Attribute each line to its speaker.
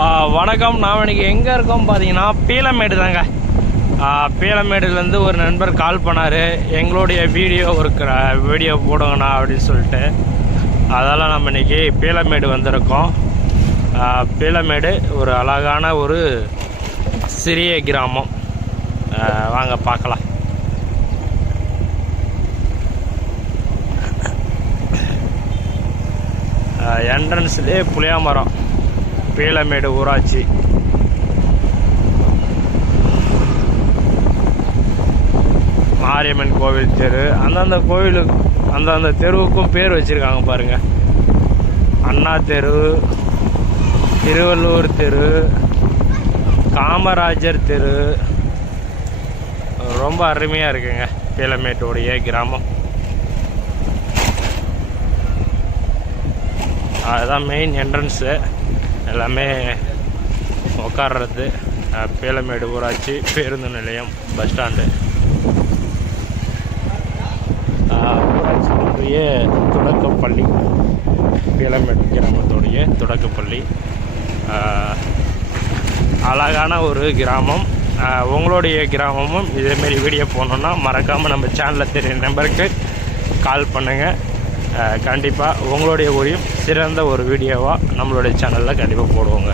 Speaker 1: வணக்கம். நான் இன்னைக்கு எங்கே இருக்கோம் பார்த்தீங்கன்னா பீலமேடு தாங்க. பீலமேடுலேருந்து ஒரு நண்பர் கால் பண்ணார். எங்களுடைய வீடியோ ஒரு வீடியோ போடுங்கண்ணா அப்படின்னு சொல்லிட்டு. அதெல்லாம் நம்ம இன்னைக்கு பீலமேடு வந்திருக்கோம். பீலமேடு ஒரு அழகான ஒரு சிறிய கிராமம். வாங்க பார்க்கலாம். என்ட்ரன்ஸ்லேயே புளியாமரம். பீலமேடு ஊராட்சி. மாரியம்மன் கோவில் தெரு. அந்தந்த கோவிலுக்கு அந்தந்த தெருவுக்கும் பேர் வச்சுருக்காங்க பாருங்க. அண்ணா தெரு திருவள்ளூர் தெரு காமராஜர் தெரு. ரொம்ப அருமையாக இருக்குங்க பீலமேட்டுடைய கிராமம். அதுதான் மெயின் என்ட்ரன்ஸு எல்லாமே உக்காடுறது பேலமேடு ஊராட்சி பேருந்து நிலையம் பஸ் ஸ்டாண்டு. அஹ், ஊராட்சியினுடைய தொடக்கப்பள்ளி பீலமேடு கிராமத்துடைய தொடக்கப்பள்ளி. அழகான ஒரு கிராமம். உங்களுடைய கிராமமும் இதேமாரி வீடியோ போகணுன்னா மறக்காமல் நம்ம சேனலில் தெரிய நம்பருக்கு கால் பண்ணுங்கள் கண்டிப்பாக உங்களுடைய ஊரையும் சிறந்த ஒரு வீடியோவாக நம்மளுடைய சேனலில் கண்டிப்பாக போடுவோங்க.